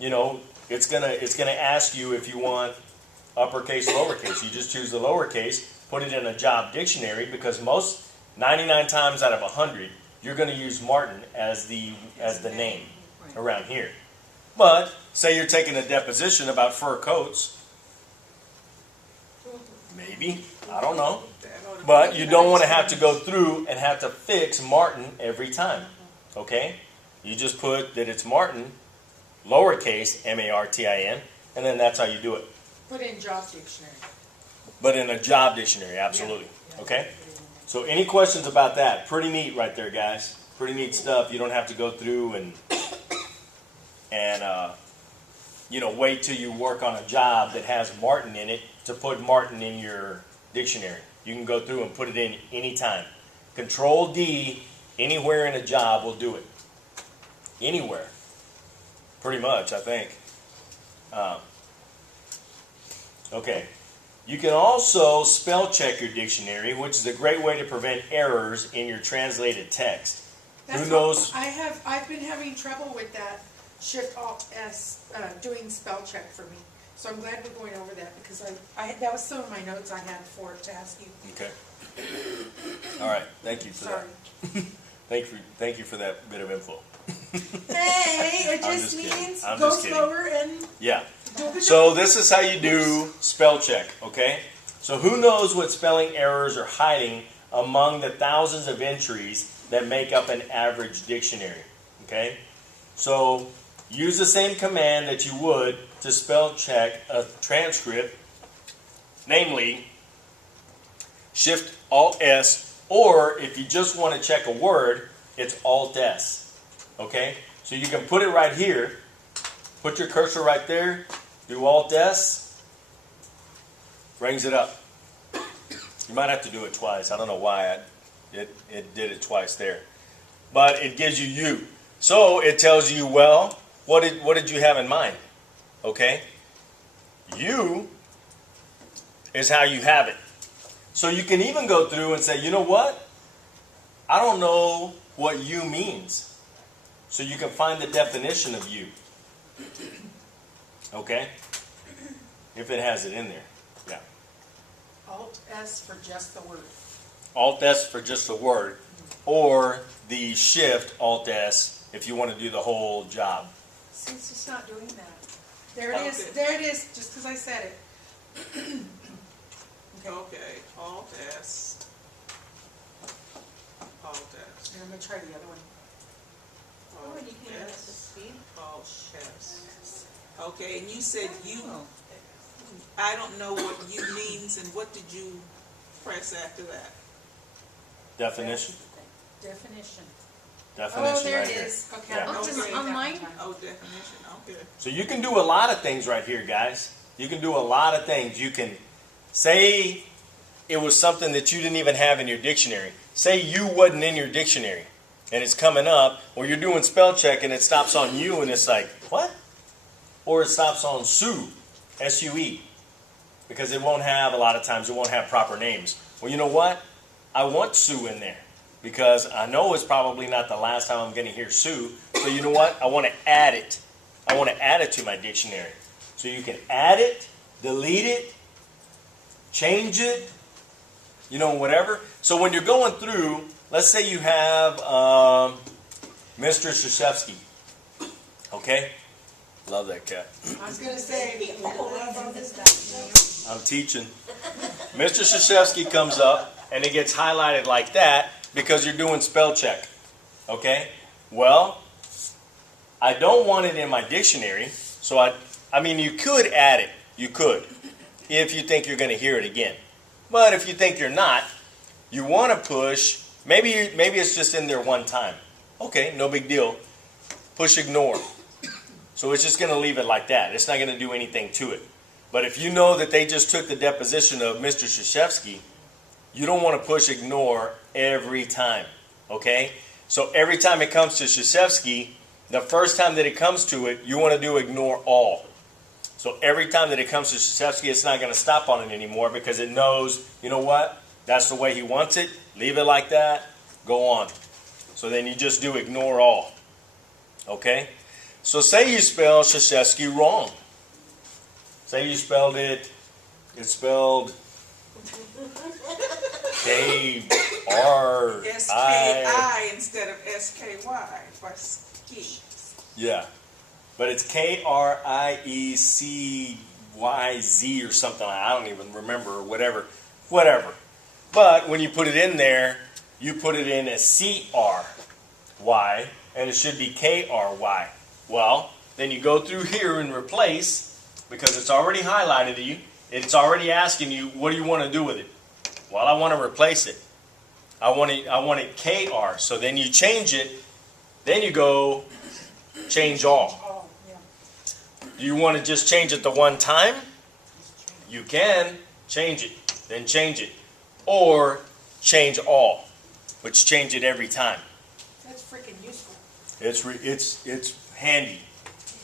it's gonna ask you if you want uppercase, lowercase. You just choose the lowercase, put it in a job dictionary, because 99 times out of 100, you're going to use Martin as the name around here. But say you're taking a deposition about fur coats, maybe, I don't know. But you don't want to have to go through and have to fix Martin every time. Okay? You just put that it's Martin, lowercase, M-A-R-T-I-N, and then that's how you do it. Put in job dictionary. But in a job dictionary, absolutely. Yeah. Okay? So any questions about that? Pretty neat right there, guys. Pretty neat stuff. You don't have to go through and wait till you work on a job that has Martin in it to put Martin in your dictionary. You can go through and put it in anytime. Control D, anywhere in a job will do it. Anywhere. Pretty much, I think. Okay. You can also spell check your dictionary, which is a great way to prevent errors in your translated text. Who knows? I've been having trouble with that Shift Alt S doing spell check for me. So I'm glad we're going over that, because that was some of my notes I had for it to ask you. Okay. All right. Thank you for Sorry. that. Thank you for that bit of info. Hey, it I'm just just kidding. means I'm go just kidding. slower and Yeah. do a good So job. this is how you do spell check, okay? So who knows what spelling errors are hiding among the thousands of entries that make up an average dictionary, okay? So use the same command that you would to spell check a transcript, namely Shift Alt S, or if you just want to check a word, it's Alt S, okay? So you can put it right here, put your cursor right there, do Alt S, brings it up. You might have to do it twice. I don't know why it did it twice there. But it gives you U. So it tells you, well, what did you have in mind? Okay? U is how you have it. So you can even go through and say, you know what? I don't know what U means. So you can find the definition of U. Okay? If it has it in there. Yeah. Alt S for just the word. Alt S for just the word. Or the Shift Alt S if you want to do the whole job. See, it's just not doing that. There it is. Okay. There it is, just because I said it. Okay, Alt S. Alt S. And I'm going to try the other one. Oh, and you can get up to speed. Alt S. Okay, and you said you, I don't know what you means, and what did you press after that? Definition. Definition. Definition Oh, there right it here. is. Okay, Yeah. I'm not Okay. gonna say that On mine? one time. Oh, definition, okay. So you can do a lot of things right here, guys. You can do a lot of things. You can say it was something that you didn't even have in your dictionary. Say you wasn't in your dictionary and it's coming up, or you're doing spell check and it stops on you and it's like, what? Or it stops on Sue, S-U-E, because it won't have, a lot of times, it won't have proper names. Well, you know what? I want Sue in there because I know it's probably not the last time I'm going to hear Sue. So you know what? I want to add it. I want to add it to my dictionary. So you can add it, delete it, change it, whatever. So when you're going through, let's say you have Mr. Krzyzewski. Okay? Love that cat. I was going to say, I'm teaching. Mr. Krzyzewski comes up and it gets highlighted like that because you're doing spell check. Okay? Well, I don't want it in my dictionary, so I mean, you could add it. You could, if you think you're going to hear it again. But if you think you're not, you want to push Maybe it's just in there one time. Okay, no big deal. Push ignore. So it's just going to leave it like that. It's not going to do anything to it. But if you know that they just took the deposition of Mr. Krzyzewski, you don't want to push ignore every time. Okay? So every time it comes to Krzyzewski, the first time that it comes to it, you want to do ignore all. So every time that it comes to Krzyzewski, it's not going to stop on it anymore because it knows, you know what? That's the way he wants it. Leave it like that. Go on. So then you just do ignore all. Okay? So say you spell Krzyzewski wrong. Say you spelled it, it's spelled K-R-I. S-K-I instead of S-K-Y for ski. Yeah. But it's K-R-I-E-C-Y-Z or something. I don't even remember or whatever. Whatever. But when you put it in there, you put it in as C-R-Y, and it should be K-R-Y. Well, then you go through here and replace, because it's already highlighted to you. It's already asking you, what do you want to do with it? Well, I want to replace it. I want it KR. So then you change it. Then you go change all. Oh, yeah. Do you want to just change it the one time? You can change it. Then change it. Or change all, which change it every time. That's freaking useful. It's handy.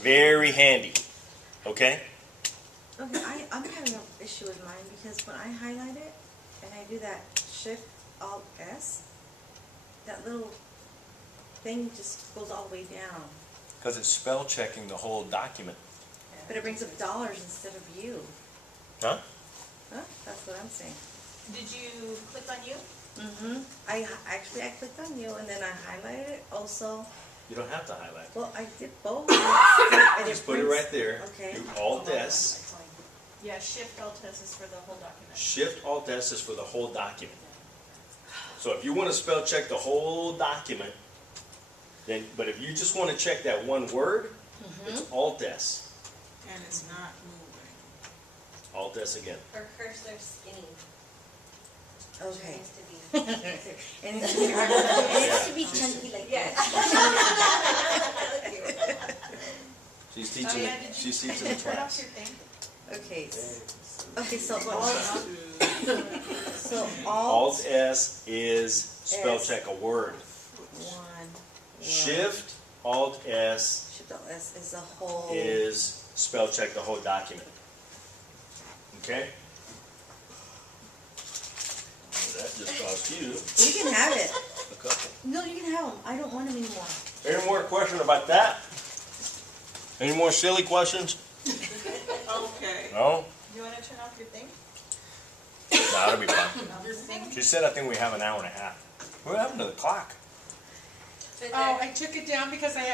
Very handy. Okay? Okay, I'm having an issue with mine because when I highlight it and I do that Shift Alt S, that little thing just goes all the way down. Because it's spell checking the whole document. But it brings up dollars instead of you. Huh? Huh? That's what I'm saying. Did you click on you? Mm-hmm. I clicked on you and then I highlighted it also. You don't have to highlight. Well, I did both. And Just put it right there. Okay. Do Alt S. Yeah, Shift Alt S is for the whole document. Shift Alt S is for the whole document. So if you want to spell check the whole document, then, but if you just want to check that one word, it's Alt S. And it's not moving. Alt S again. Her cursor skinny. Okay. Needs to be. And It needs to be chunky like Yes. She's Oh, teaching. yeah, did you She's teaching the turn off class. your thing? okay. Okay, so Alt Alt S is spell S. check a word. one. Shift Alt S Shift Alt S is a whole. is spell check the whole document. Okay? That just cost you You can have it. a couple. No, you can have them. I don't want them anymore. Any more question about that? Any more silly questions? Okay. No? You want to turn off your thing? No, that'll be fine. Your thing? She said I think we have an hour and a half. What happened to the clock? Oh, I took it down because I have